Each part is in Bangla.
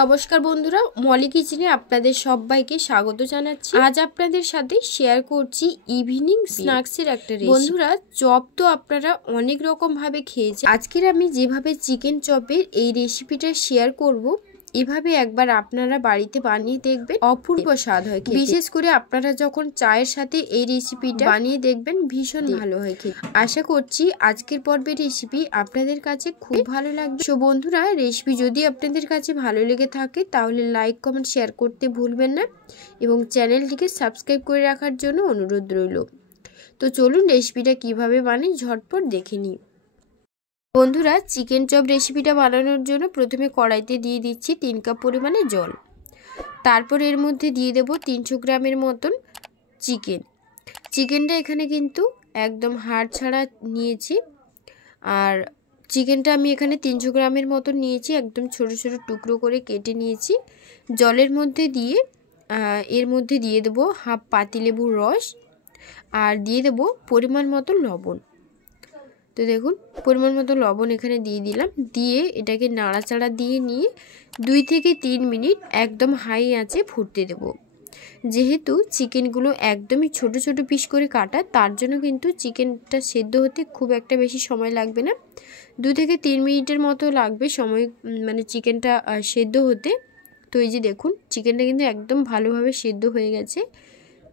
নমস্কার বন্ধুরা, মলি কিচেনে আপনাদের সবাইকে স্বাগত জানাচ্ছি। আজ আপনাদের সাথে শেয়ার করছি ইভিনিং স্ন্যাক্সের একটা রেসিপি। বন্ধুরা, চপ তো আপনারা অনেক রকম ভাবে খেয়েছেন। আজকের আমি যেভাবে চিকেন চপের এই রেসিপিটা শেয়ার করব, এভাবে একবার আপনারা বাড়িতে বানিয়ে দেখবেন, অপূর্ব স্বাদ হয়। বিশেষ করে আপনারা যখন চায়ের সাথে এই রেসিপিটা বানিয়ে দেখবেন, ভীষণ ভালো হয় খেতে। আশা করছি আজকের পর্বের রেসিপি আপনাদের কাছে খুব ভালো লাগবে। সো বন্ধুরা, রেসিপি যদি আপনাদের কাছে ভালো লেগে থাকে তাহলে লাইক কমেন্ট শেয়ার করতে ভুলবেন না এবং চ্যানেলটিকে সাবস্ক্রাইব করে রাখার জন্য অনুরোধ রইল। তো চলুন রেসিপিটা কিভাবে বানাই ঝটপট দেখে নিই। বন্ধুরা, চিকেন চপ রেসিপিটা বানানোর জন্য প্রথমে কড়াইতে দিয়ে দিচ্ছি 3 কাপ পরিমাণে জল। তারপর এর মধ্যে দিয়ে দেব 300 গ্রামের মতন চিকেনটা এখানে কিন্তু একদম হাড় ছাড়া নিয়েছি। আর চিকেনটা আমি এখানে 300 গ্রামের মতন নিয়েছি, একদম ছোট ছোট টুকরো করে কেটে নিয়েছি। জলের মধ্যে দিয়ে এর মধ্যে দিয়ে দেব হাফ পাতিলেবুর রস আর দিয়ে দেব পরিমাণ মতো লবণ। তো দেখুন, পরিমাণ মতো লবণ এখানে দিয়ে দিলাম। দিয়ে এটাকে নাড়াচাড়া দিয়ে নিয়ে 2 থেকে 3 মিনিট একদম হাই আঁচে ফুটতে দেব। যেহেতু চিকেনগুলো একদমই ছোট ছোট পিস করে কাটা, তার জন্য কিন্তু চিকেনটা সেদ্ধ হতে খুব একটা বেশি সময় লাগবে না। 2 থেকে 3 মিনিটের মতো লাগবে সময়, মানে চিকেনটা সেদ্ধ হতে। তো এই যে দেখুন, চিকেনটা কিন্তু একদম ভালোভাবে সেদ্ধ হয়ে গেছে।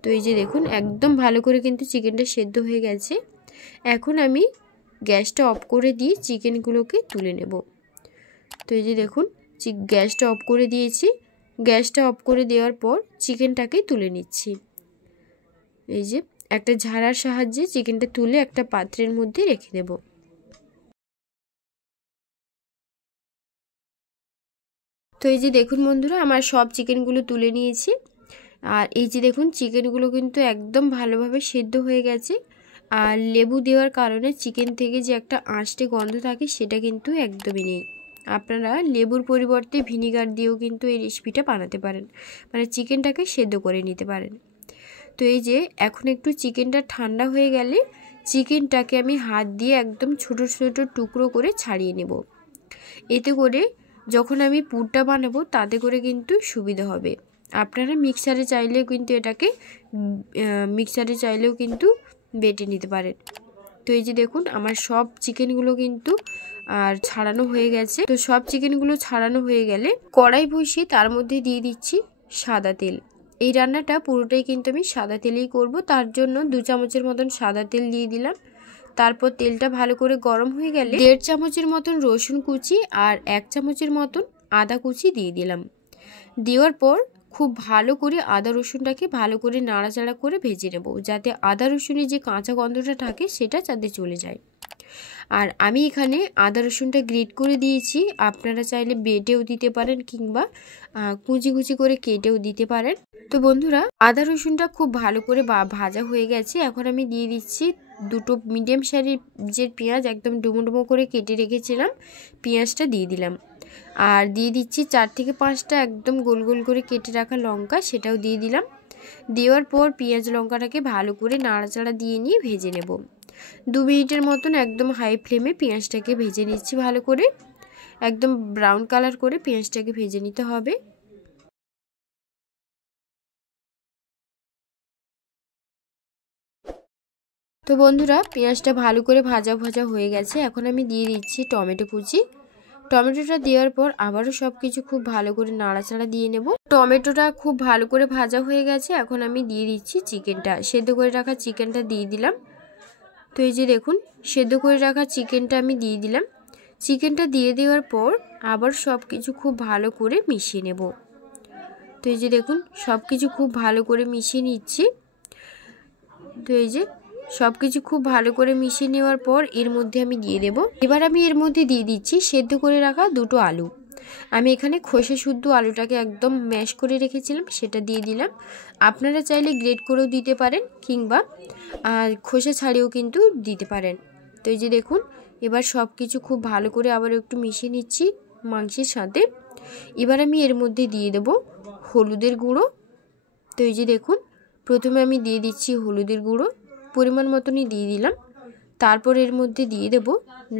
তো এই যে দেখুন, একদম ভালো করে কিন্তু চিকেনটা সেদ্ধ হয়ে গেছে। এখন আমি গ্যাসটা অফ করে দিয়ে চিকেনগুলোকে তুলে নেব। তো এই যে দেখুন, গ্যাসটা অফ করে দিয়েছি। গ্যাসটা অফ করে দেওয়ার পর চিকেনটাকে তুলে নিচ্ছি। এই যে একটা ঝাড়ার সাহায্যে চিকেনটা তুলে একটা পাত্রের মধ্যে রেখে দেব। তো এই যে দেখুন বন্ধুরা, আমার সব চিকেনগুলো তুলে নিয়েছি। আর এই যে দেখুন, চিকেনগুলো কিন্তু একদম ভালোভাবে সেদ্ধ হয়ে গেছে। আর লেবু দেওয়ার কারণে চিকেন থেকে যে একটা আঁশটে গন্ধ থাকে, সেটা কিন্তু একদমই নেই। আপনারা লেবুর পরিবর্তে ভিনিগার দিয়েও কিন্তু এই রেসিপিটা বানাতে পারেন, মানে চিকেনটাকে সেদ্ধ করে নিতে পারেন। তো এই যে এখন একটু চিকেনটা ঠান্ডা হয়ে গেলে চিকেনটাকে আমি হাত দিয়ে একদম ছোট ছোট টুকরো করে ছাড়িয়ে নেব। এতে করে যখন আমি পুরটা বানাবো তাতে করে কিন্তু সুবিধা হবে। আপনারা মিক্সারে চাইলেও কিন্তু বেটে নিতে পারেন। তো এই যে দেখুন, আমার সব চিকেনগুলো কিন্তু ছাড়ানো হয়ে গেছে। তো সব চিকেনগুলো ছাড়ানো হয়ে গেলে কড়াই বসিয়ে তার মধ্যে দিয়ে দিচ্ছি সাদা তেল। এই রান্নাটা পুরোটাই কিন্তু আমি সাদা তেলেই করব, তার জন্য 2 চামচের মতন সাদা তেল দিয়ে দিলাম। তারপর তেলটা ভালো করে গরম হয়ে গেলে 1.5 চামচের মতন রসুন কুচি আর 1 চামচের মতন আদা কুচি দিয়ে দিলাম। দেওয়ার পর খুব ভালো করে আদা রসুনটাকে ভালো করে নাড়াচাড়া করে ভেজে নেব, যাতে আদা রসুনের যে কাঁচা গন্ধটা থাকে সেটা যাতে চলে যায়। আর আমি এখানে আদা রসুনটা গ্রেট করে দিয়েছি। আপনারা চাইলে বেটেও দিতে পারেন কিংবা কুচি কুচি করে কেটেও দিতে পারেন। তো বন্ধুরা, আদা রসুনটা খুব ভালো করে ভাজা হয়ে গেছে। এখন আমি দিয়ে দিচ্ছি 2টো মিডিয়াম সাইজের পেঁয়াজ, একদম ডুমো ডুমো করে কেটে রেখেছিলাম। পেঁয়াজটা দিয়ে দিলাম। আর দিয়ে দিচ্ছি 4 থেকে 5টা একদম গোল গোল করে কেটে রাখা লঙ্কা, সেটাও দিয়ে দিলাম। দেওয়ার পর পেঁয়াজ লঙ্কাটাকে ভালো করে নাড়াচাড়া দিয়ে নিয়ে ভেজে নেব। 2 মিনিটের মতন একদম হাই ফ্লেমে পেঁয়াজটাকে ভেজে নিচ্ছি ভালো করে, একদম ব্রাউন কালার করে পেঁয়াজটাকে ভেজে নিতে হবে। তো বন্ধুরা, পেঁয়াজটা ভালো করে ভাজা হয়ে গেছে। এখন আমি দিয়ে দিচ্ছি টমেটো কুচি। টমেটোটা দেওয়ার পর আবারও সব কিছু খুব ভালো করে নাড়াচাড়া দিয়ে নেব। টমেটোটা খুব ভালো করে ভাজা হয়ে গেছে। এখন আমি দিয়ে দিচ্ছি সেদ্ধ করে রাখা চিকেনটা দিয়ে দিলাম। তো এই যে দেখুন, সেদ্ধ করে রাখা চিকেনটা আমি দিয়ে দিলাম। চিকেনটা দিয়ে দেওয়ার পর আবার সব কিছু খুব ভালো করে মিশিয়ে নেব। তো এই যে দেখুন, সব কিছু খুব ভালো করে মিশিয়ে নিচ্ছি। তো এই যে সব কিছু খুব ভালো করে মিশিয়ে নেওয়ার পর এর মধ্যে আমি দিয়ে দেব। এবার আমি এর মধ্যে দিয়ে দিচ্ছি সেদ্ধ করে রাখা 2টো আলু। আমি এখানে খোসা শুদ্ধ আলুটাকে একদম ম্যাশ করে রেখেছিলাম, সেটা দিয়ে দিলাম। আপনারা চাইলে গ্রেট করেও দিতে পারেন কিংবা খোসা ছাড়িয়েও কিন্তু দিতে পারেন। তো এই যে দেখুন, এবার সব কিছু খুব ভালো করে আবার একটু মিশিয়ে নিচ্ছি মাংসের সাথে। এবার আমি এর মধ্যে দিয়ে দেব হলুদের গুঁড়ো। তো এই যে দেখুন, প্রথমে আমি দিয়ে দিচ্ছি হলুদের গুঁড়ো, পরিমাণ মতনই দিয়ে দিলাম। তারপর এর মধ্যে দিয়ে দেব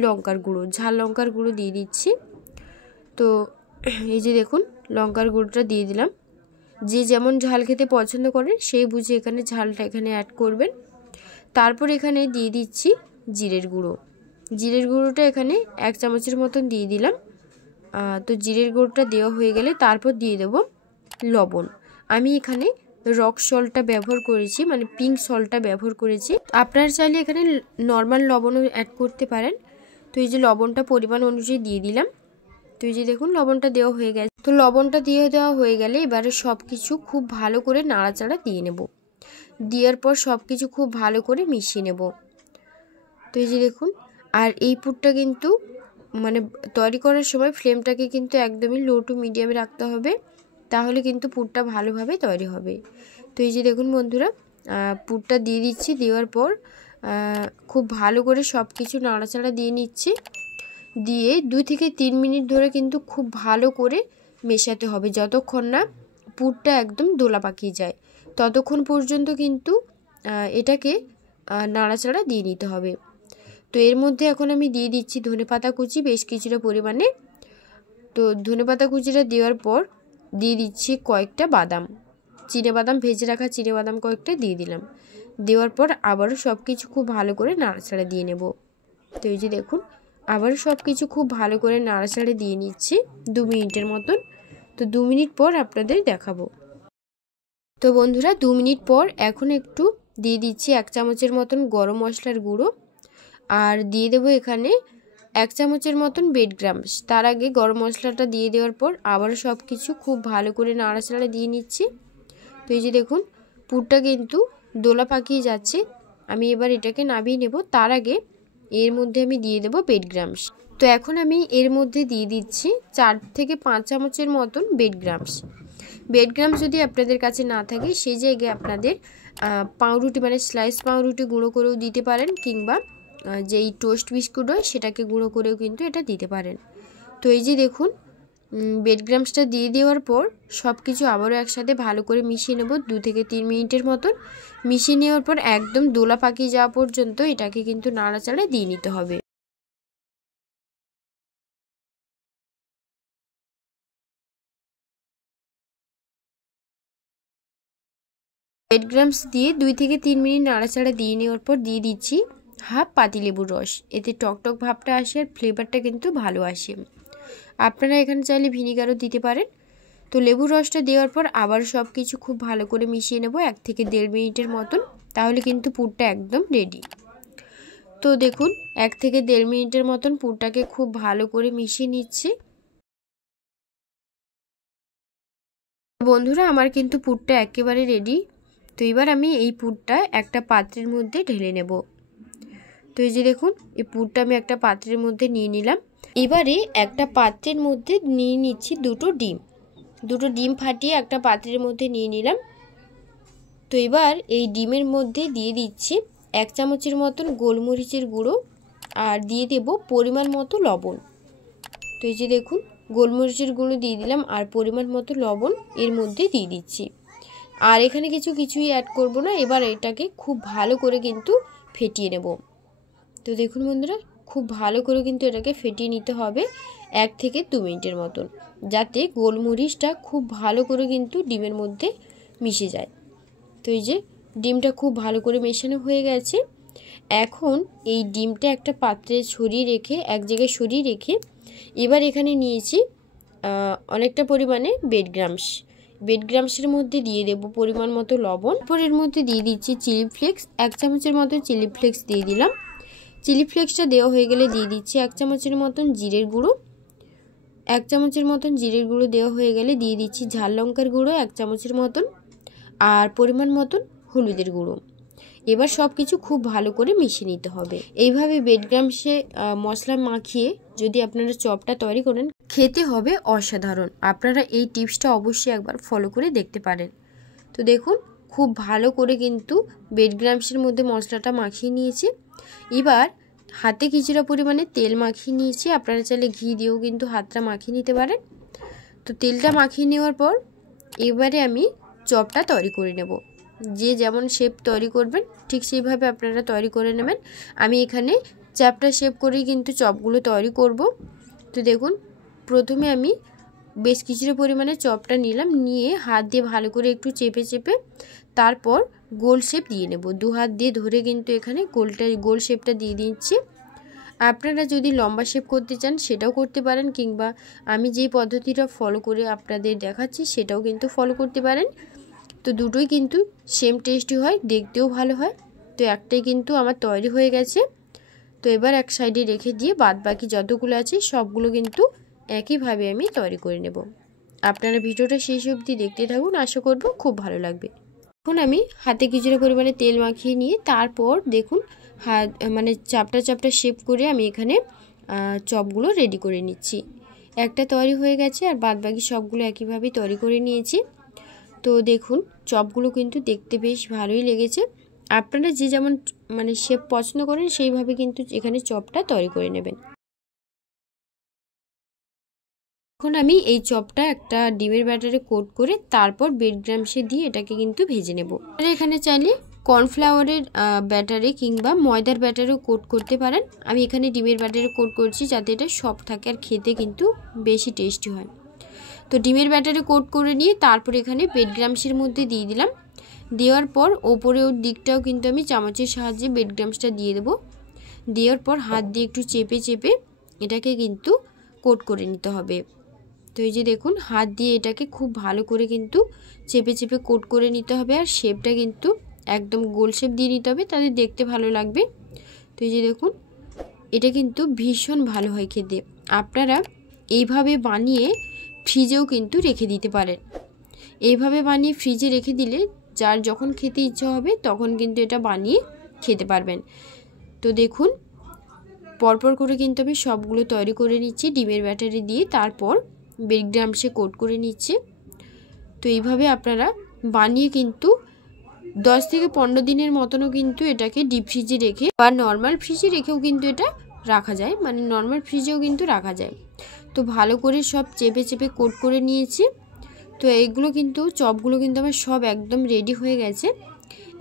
লঙ্কার গুঁড়ো, ঝাল লঙ্কার গুঁড়ো দিয়ে দিচ্ছি। তো এই যে দেখুন লঙ্কার গুঁড়োটা দিয়ে দিলাম। যে যেমন ঝাল খেতে পছন্দ করেন সেই বুঝে এখানে ঝালটা এখানে অ্যাড করবেন। তারপর এখানে দিয়ে দিচ্ছি জিরের গুঁড়ো। জিরের গুঁড়োটা এখানে 1 চামচের মতন দিয়ে দিলাম। তো জিরের গুঁড়োটা দেওয়া হয়ে গেলে তারপর দিয়ে দেব লবণ। আমি এখানে রক সল্টটা ব্যবহার করেছি, মানে পিঙ্ক সল্টটা ব্যবহার করেছি। আপনারা চাইলে এখানে নর্মাল লবণও অ্যাড করতে পারেন। তো এই যে লবণটা পরিমাণ অনুযায়ী দিয়ে দিলাম। তো এই যে দেখুন লবণটা দেওয়া হয়ে গেছে। তো লবণটা দিয়ে দেওয়া হয়ে গেলে এবারে সব কিছু খুব ভালো করে নাড়াচাড়া দিয়ে নেব। দেওয়ার পর সব কিছু খুব ভালো করে মিশিয়ে নেব। তো এই যে দেখুন, আর এই পুরটা কিন্তু মানে তৈরি করার সময় ফ্লেমটাকে কিন্তু একদমই লো টু মিডিয়ামে রাখতে হবে, তাহলে কিন্তু পুরটা ভালোভাবে তৈরি হবে। তো এই যে দেখুন বন্ধুরা, পুরটা দিয়ে দিচ্ছি। দেওয়ার পর খুব ভালো করে সব কিছু নাড়াচাড়া দিয়ে নিচ্ছি। দিয়ে 2 থেকে 3 মিনিট ধরে কিন্তু খুব ভালো করে মেশাতে হবে, যতক্ষণ না পুরটা একদম দোলা পাকিয়ে যায় ততক্ষণ পর্যন্ত কিন্তু এটাকে নাড়াচাড়া দিয়ে নিতে হবে। তো এর মধ্যে এখন আমি দিয়ে দিচ্ছি ধনেপাতা কুচি বেশ কিছুটা পরিমাণে। তো ধনেপাতা কুচিটা দেওয়ার পর দিয়ে দিচ্ছি কয়েকটা বাদাম, চিনেবাদাম, ভেজে রাখা চিনেবাদাম কয়েকটা দিয়ে দিলাম। দেওয়ার পর আবারও সব কিছু খুব ভালো করে নাড়াচাড়া দিয়ে নেব। তো এই যে দেখুন আবারও সব কিছু খুব ভালো করে নাড়াচাড়া দিয়ে নিচ্ছি 2 মিনিটের মতন। তো 2 মিনিট পর আপনাদের দেখাবো। তো বন্ধুরা 2 মিনিট পর এখন একটু দিয়ে দিচ্ছি 1 চামচের মতন গরম মশলার গুঁড়ো, আর দিয়ে দেবো এখানে 1 চামচের মতন বেড গ্রামস। তার আগে গরম মশলাটা দিয়ে দেওয়ার পর আবারও সব কিছু খুব ভালো করে নাড়াচাড়া দিয়ে নিচ্ছি। তো এই যে দেখুন পুরটা কিন্তু দোলা পাকিয়ে যাচ্ছে। আমি এবার এটাকে নামিয়ে নেব। তার আগে এর মধ্যে আমি দিয়ে দেব বেড গ্রামস। তো এখন আমি এর মধ্যে দিয়ে দিচ্ছি 4 থেকে 5 চামচের মতন বেড গ্রামস। বেড গ্রামস যদি আপনাদের কাছে না থাকে সেই জায়গায় আপনাদের পাউরুটি মানে স্লাইস পাউরুটি গুঁড়ো করেও দিতে পারেন, কিংবা যেই টোস্ট বিস্কুট হয় সেটাকে গুঁড়ো করেও কিন্তু এটা দিতে পারেন। তো এই যে দেখুন বেড গ্রামসটা দিয়ে দেওয়ার পর সব কিছু আবারও একসাথে ভালো করে মিশিয়ে নেব 2 থেকে 3 মিনিটের মতন। মিশিয়ে নেওয়ার পর একদম দোলা পাকিয়ে যাওয়া পর্যন্ত এটাকে কিন্তু নাড়াচাড়া দিয়ে নিতে হবে। বেড গ্রামস দিয়ে 2 থেকে 3 মিনিট নাড়াচাড়া দিয়ে নেওয়ার পর দিয়ে দিচ্ছি হাফ পাতিলেবুর রস। এতে টকটক ভাবটা আসে আর ফ্লেভারটা কিন্তু ভালো আসে। আপনারা এখানে চাইলে ভিনিগারও দিতে পারেন। তো লেবুর রসটা দেওয়ার পর আবার সব কিছু খুব ভালো করে মিশিয়ে নেব 1 থেকে 1.5 মিনিটের মতন, তাহলে কিন্তু পুরটা একদম রেডি। তো দেখুন 1 থেকে 1.5 মিনিটের মতন পুরটাকে খুব ভালো করে মিশিয়ে নিচ্ছি। বন্ধুরা আমার কিন্তু পুরটা একেবারে রেডি। তো এবার আমি এই পুরটা একটা পাত্রের মধ্যে ঢেলে নেব। তো এই যে দেখুন এই পুরটা আমি একটা পাত্রের মধ্যে নিয়ে নিলাম। এবারে একটা পাত্রের মধ্যে নিয়ে নিচ্ছি দুটো ডিম ফাটিয়ে একটা পাত্রের মধ্যে নিয়ে নিলাম। তো এবার এই ডিমের মধ্যে দিয়ে দিচ্ছি 1 চামচের মতন গোলমরিচের গুঁড়ো, আর দিয়ে দেব পরিমাণ মতো লবণ। তো এই যে দেখুন গোলমরিচের গুঁড়ো দিয়ে দিলাম আর পরিমাণ মতো লবণ এর মধ্যে দিয়ে দিচ্ছি। আর এখানে কিছুই অ্যাড করব না। এবার এটাকে খুব ভালো করে কিন্তু ফেটিয়ে নেব। তো দেখুন বন্ধুরা খুব ভালো করে কিন্তু এটাকে ফেটিয়ে নিতে হবে 1 থেকে 2 মিনিটের মতন, যাতে গোলমরিচটা খুব ভালো করে কিন্তু ডিমের মধ্যে মিশে যায়। তো এই যে ডিমটা খুব ভালো করে মেশানো হয়ে গেছে। এখন এই ডিমটা একটা পাত্রে ছড়িয়ে রেখে এক জায়গায় সরিয়ে রেখে এবার এখানে নিয়েছি অনেকটা পরিমাণে বেড গ্রামসের মধ্যে দিয়ে দেব পরিমাণ মতো লবণ। এরপর এর মধ্যে দিয়ে দিচ্ছি চিলি ফ্লেক্স, 1 চামচের মতো চিলি ফ্লেক্স দিয়ে দিলাম। চিলি ফ্লেক্সটা দেওয়া হয়ে গেলে দিয়ে দিচ্ছি 1 চামচের মতন জিরের গুঁড়ো। 1 চামচের মতন জিরের গুঁড়ো দেওয়া হয়ে গেলে দিয়ে দিচ্ছি ঝাল লঙ্কার গুঁড়ো 1 চামচের মতন, আর পরিমাণ মতন হলুদের গুঁড়ো। এবার সব কিছু খুব ভালো করে মিশিয়ে নিতে হবে। এইভাবে বেড গ্রামসে মশলা মাখিয়ে যদি আপনারা চপটা তৈরি করেন খেতে হবে অসাধারণ। আপনারা এই টিপসটা অবশ্যই একবার ফলো করে দেখতে পারেন। তো দেখুন খুব ভালো করে কিন্তু বেড গ্রামসের মধ্যে মশলাটা মাখিয়ে নিয়েছি। এবার হাতে কিছুটা পরিমাণে তেল মাখিয়ে নিয়েছি। আপনারা চাইলে ঘি দিয়েও কিন্তু হাতটা মাখিয়ে নিতে পারেন। তো তেলটা মাখিয়ে নেওয়ার পর এবারে আমি চপটা তৈরি করে নেব। যে যেমন শেপ তৈরি করবেন ঠিক সেইভাবে আপনারা তৈরি করে নেবেন। আমি এখানে চ্যাপটা শেপ করেই কিন্তু চপগুলো তৈরি করব। তো দেখুন প্রথমে আমি বেশ কিছুটা পরিমাণে চপটা নিলাম, নিয়ে হাত দিয়ে ভালো করে একটু চেপে চেপে তারপর গোল শেপ দিয়ে নেব। 2 হাত দিয়ে ধরে কিন্তু এখানে গোল শেপটা দিয়ে দিচ্ছি। আপনারা যদি লম্বা শেপ করতে চান সেটাও করতে পারেন, কিংবা আমি যে পদ্ধতিটা ফলো করে আপনাদের দেখাচ্ছি সেটাও কিন্তু ফলো করতে পারেন। তো দুটোই কিন্তু সেম টেস্টি হয়, দেখতেও ভালো হয়। তো একটাই কিন্তু আমার তৈরি হয়ে গেছে। তো এবার এক সাইডে রেখে দিয়ে বাদ বাকি যতগুলো আছে সবগুলো কিন্তু একইভাবে আমি তৈরি করে নেব। আপনারা ভিডিওটা শেষ অবধি দেখতে থাকুন, আশা করব খুব ভালো লাগবে। এখন আমি হাতে কিছুটা পরিমাণে তেল মাখিয়ে নিয়ে তারপর দেখুন হাত মানে চাপটা শেপ করে আমি এখানে চপগুলো রেডি করে নিচ্ছি। একটা তৈরি হয়ে গেছে আর বাদ বাকি সবগুলো একইভাবে তৈরি করে নিয়েছি। তো দেখুন চপগুলো কিন্তু দেখতে বেশ ভালোই লেগেছে। আপনারা যে যেমন মানে শেপ পছন্দ করেন সেইভাবে কিন্তু এখানে চপটা তৈরি করে নেবেন। এখন আমি এই চপটা একটা ডিমের ব্যাটারে কোট করে তারপর ব্রেড ক্রাম্বসে দিয়ে এটাকে কিন্তু ভেজে নেব। আর এখানে চাইলে কর্নফ্লাওয়ারের ব্যাটারে কিংবা ময়দার ব্যাটারেও কোট করতে পারেন। আমি এখানে ডিমের ব্যাটারে কোট করছি যাতে এটা সফট থাকে আর খেতে কিন্তু বেশি টেস্টি হয়। তো ডিমের ব্যাটারে কোট করে নিয়ে তারপর এখানে ব্রেড ক্রাম্বসের মধ্যে দিয়ে দিলাম। দেওয়ার পর ওপরের দিকটাও কিন্তু আমি চামচের সাহায্যে ব্রেড ক্রাম্বসটা দিয়ে দেবো। দেওয়ার পর হাত দিয়ে একটু চেপে চেপে এটাকে কিন্তু কোট করে নিতে হবে। তো এই যে দেখুন হাত দিয়ে এটাকে খুব ভালো করে কিন্তু চেপে চেপে কোট করে নিতে হবে। আর শেপটা কিন্তু একদম গোল শেপ দিয়ে নিতে হবে, তাদের দেখতে ভালো লাগবে। তো এই যে দেখুন এটা কিন্তু ভীষণ ভালো হয় খেতে। আপনারা এইভাবে বানিয়ে ফ্রিজেও কিন্তু রেখে দিতে পারেন। এইভাবে বানিয়ে ফ্রিজে রেখে দিলে যার যখন খেতে ইচ্ছা হবে তখন কিন্তু এটা বানিয়ে খেতে পারবেন। তো দেখুন পরপর করে কিন্তু আমি সবগুলো তৈরি করে নিচ্ছি ডিমের ব্যাটারি দিয়ে, তারপর ব্রেড ক্রাম্বসে কোট করে নিচ্ছি। তো এইভাবে আপনারা বানিয়ে কিন্তু 10 থেকে 15 দিনের মতনও কিন্তু এটাকে ডিপ ফ্রিজে রেখে বা নর্মাল ফ্রিজে রেখেও কিন্তু এটা রাখা যায়, মানে নর্মাল ফ্রিজেও কিন্তু রাখা যায়। তো ভালো করে সব চেপে চেপে কোট করে নিয়েছি। তো এইগুলো কিন্তু চপগুলো কিন্তু আমার সব একদম রেডি হয়ে গেছে।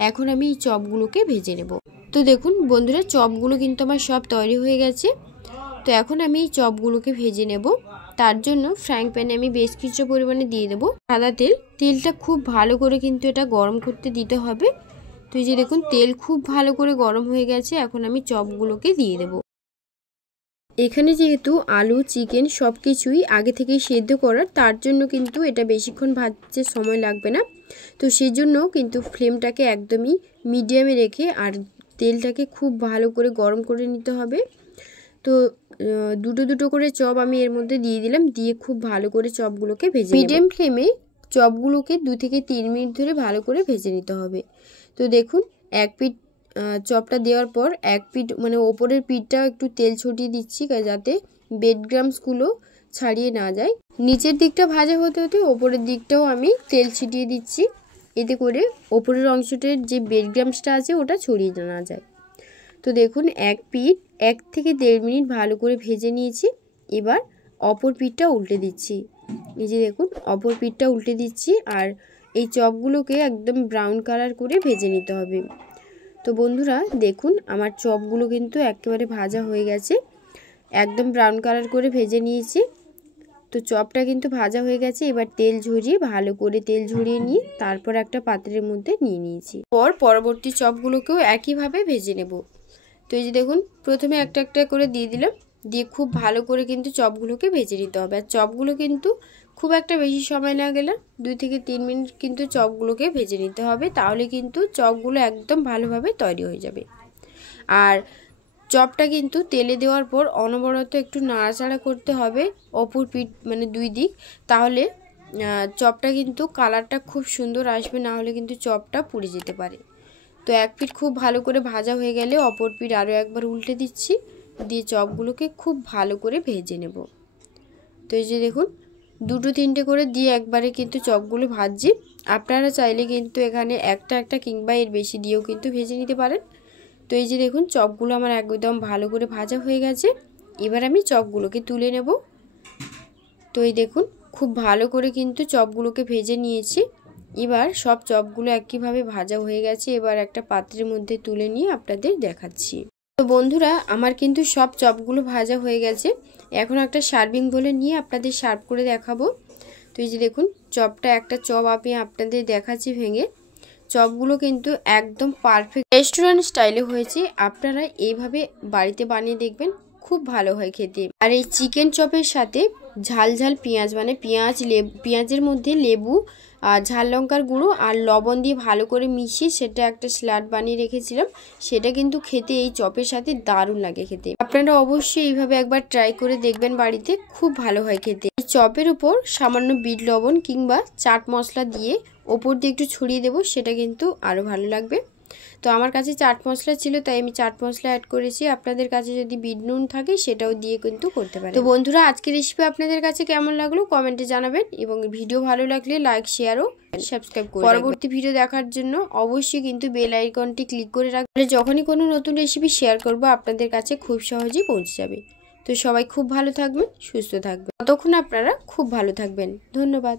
এখন আমি এই চপগুলোকে ভেজে নেব। তো দেখুন বন্ধুরা চপগুলো কিন্তু আমার সব তৈরি হয়ে গেছে। তো এখন আমি এই চপগুলোকে ভেজে নেব। তার জন্য ফ্রাইং প্যানে আমি বেশ কিছু পরিমাণে দিয়ে দেবো সাদা তেল। তেলটা খুব ভালো করে কিন্তু এটা গরম করতে দিতে হবে। তো এই যে দেখুন তেল খুব ভালো করে গরম হয়ে গেছে, এখন আমি চপগুলোকে দিয়ে দেব। এখানে যেহেতু আলু চিকেন সব কিছুই আগে থেকেই সেদ্ধ করার, তার জন্য কিন্তু এটা বেশিক্ষণ ভাজতে সময় লাগবে না। তো সেই জন্য কিন্তু ফ্লেমটাকে একদমই মিডিয়ামে রেখে আর তেলটাকে খুব ভালো করে গরম করে নিতে হবে। তো দুটো দুটো করে চপ আমি এর মধ্যে দিয়ে দিলাম, দিয়ে খুব ভালো করে চপগুলোকে ভেজে মিডিয়াম ফ্লেমে চপগুলোকে 2 থেকে 3 মিনিট ধরে ভালো করে ভেজে নিতে হবে। তো দেখুন এক পিঠ চপটা দেওয়ার পর এক পিঠ মানে ওপরের পিঠটা একটু তেল ছড়িয়ে দিচ্ছি যাতে ব্রেড ক্রাম্বসগুলো ছাড়িয়ে না যায়। নিচের দিকটা ভাজা হতে হতে ওপরের দিকটাও আমি তেল ছিটিয়ে দিচ্ছি, এতে করে ওপরের অংশটার যে ব্রেড ক্রাম্বসটা আছে ওটা ছড়িয়ে না যায়। তো দেখুন এক পিঠ 1 থেকে 1.5 মিনিট ভালো করে ভেজে নিয়েছি। এবার অপর পিঠটা উল্টে দিচ্ছি। এই যে দেখুন অপর পিঠটা উল্টে দিচ্ছি আর এই চপগুলোকে একদম ব্রাউন কালার করে ভেজে নিতে হবে। তো বন্ধুরা দেখুন আমার চপগুলো কিন্তু একেবারে ভাজা হয়ে গেছে, একদম ব্রাউন কালার করে ভেজে নিয়েছি। তো চপটা কিন্তু ভাজা হয়ে গেছে। এবার তেল ঝরিয়ে ভালো করে তেল ঝরিয়ে নিয়ে তারপর একটা পাত্রের মধ্যে নিয়ে নিয়েছি। পরবর্তী চপগুলোকেও একইভাবে ভেজে নেব। তো এই যে দেখুন প্রথমে একটা একটা করে দিয়ে দিলাম, দিয়ে খুব ভালো করে কিন্তু চপগুলোকে ভেজে নিতে হবে। আর চপগুলো কিন্তু খুব একটা বেশি সময় না গেলে 2 থেকে 3 মিনিট কিন্তু চপগুলোকে ভেজে নিতে হবে, তাহলে কিন্তু চপগুলো একদম ভালোভাবে তৈরি হয়ে যাবে। আর চপটা কিন্তু তেলে দেওয়ার পর অনবরত একটু নাড়াচাড়া করতে হবে অপর পিঠ মানে 2 দিক, তাহলে চপটা কিন্তু কালারটা খুব সুন্দর আসবে, না হলে কিন্তু চপটা পুড়ে যেতে পারে। তো এক পিঠ খুব ভালো করে ভাজা হয়ে গেলে অপর পিঠ আরও একবার উল্টে দিচ্ছি, দিয়ে চপগুলোকে খুব ভালো করে ভেজে নেব। তো এই যে দেখুন 2-3টে করে দিয়ে একবারে কিন্তু চপগুলো ভাজছি। আপনারা চাইলে কিন্তু এখানে একটা কিংবা এর বেশি দিয়েও কিন্তু ভেজে নিতে পারেন। তো এই যে দেখুন চপগুলো আমার একদম ভালো করে ভাজা হয়ে গেছে। এবার আমি চপগুলোকে তুলে নেব। তো এই দেখুন খুব ভালো করে কিন্তু চপগুলোকে ভেজে নিয়েছি। এবার সব চপগুলো একইভাবে ভাজা হয়ে গেছে। এবার একটা পাত্রের মধ্যে তুলে নিয়ে আপনাদের দেখাচ্ছি। তো বন্ধুরা আমার কিন্তু সব চপগুলো ভাজা হয়ে গেছে। এখন একটা সার্ভিং বলে নিয়ে আপনাদের সার্ভ করে দেখাবো। তো এই যে দেখুন চপটা, একটা চপ আমি আপনাদের দেখাচ্ছি ভেঙে। চপগুলো কিন্তু একদম পারফেক্ট রেস্টুরেন্ট স্টাইলে হয়েছে। আপনারা এইভাবে বাড়িতে বানিয়ে দেখবেন, খুব ভালো হয় খেতে। আর এই চিকেন চপের সাথে ঝাল ঝাল পেঁয়াজ, মানে পেঁয়াজের মধ্যে লেবু আর ঝাল লঙ্কার গুঁড়ো আর লবণ দিয়ে ভালো করে মিশিয়ে সেটা একটা স্যালাড বানিয়ে রেখেছিলাম। সেটা কিন্তু খেতে এই চপের সাথে দারুণ লাগে খেতে। আপনারা অবশ্যই এইভাবে একবার ট্রাই করে দেখবেন বাড়িতে, খুব ভালো হয় খেতে। এই চপের উপর সামান্য বিট লবণ কিংবা চাট মশলা দিয়ে ওপর দিয়ে একটু ছড়িয়ে দেবো, সেটা কিন্তু আরও ভালো লাগবে। তো আমার কাছে চাট মশলা ছিল তাই আমি চাট মশলা অ্যাড করেছি। আপনাদের কাছে যদি বিট নুন থাকে সেটাও দিয়ে কিন্তু করতে পারেন। তো বন্ধুরা আজকের রেসিপি আপনাদের কাছে কেমন লাগলো কমেন্টে জানাবেন, এবং ভিডিও ভালো লাগলে লাইক শেয়ার ও সাবস্ক্রাইব করে পরবর্তী ভিডিও দেখার জন্য অবশ্যই কিন্তু বেল আইকনটি ক্লিক করে রাখলে যখনই কোনো নতুন রেসিপি শেয়ার করব আপনাদের কাছে খুব সহজেই পৌঁছে যাবে। তো সবাই খুব ভালো থাকবেন, সুস্থ থাকবেন, ততক্ষণ আপনারা খুব ভালো থাকবেন। ধন্যবাদ।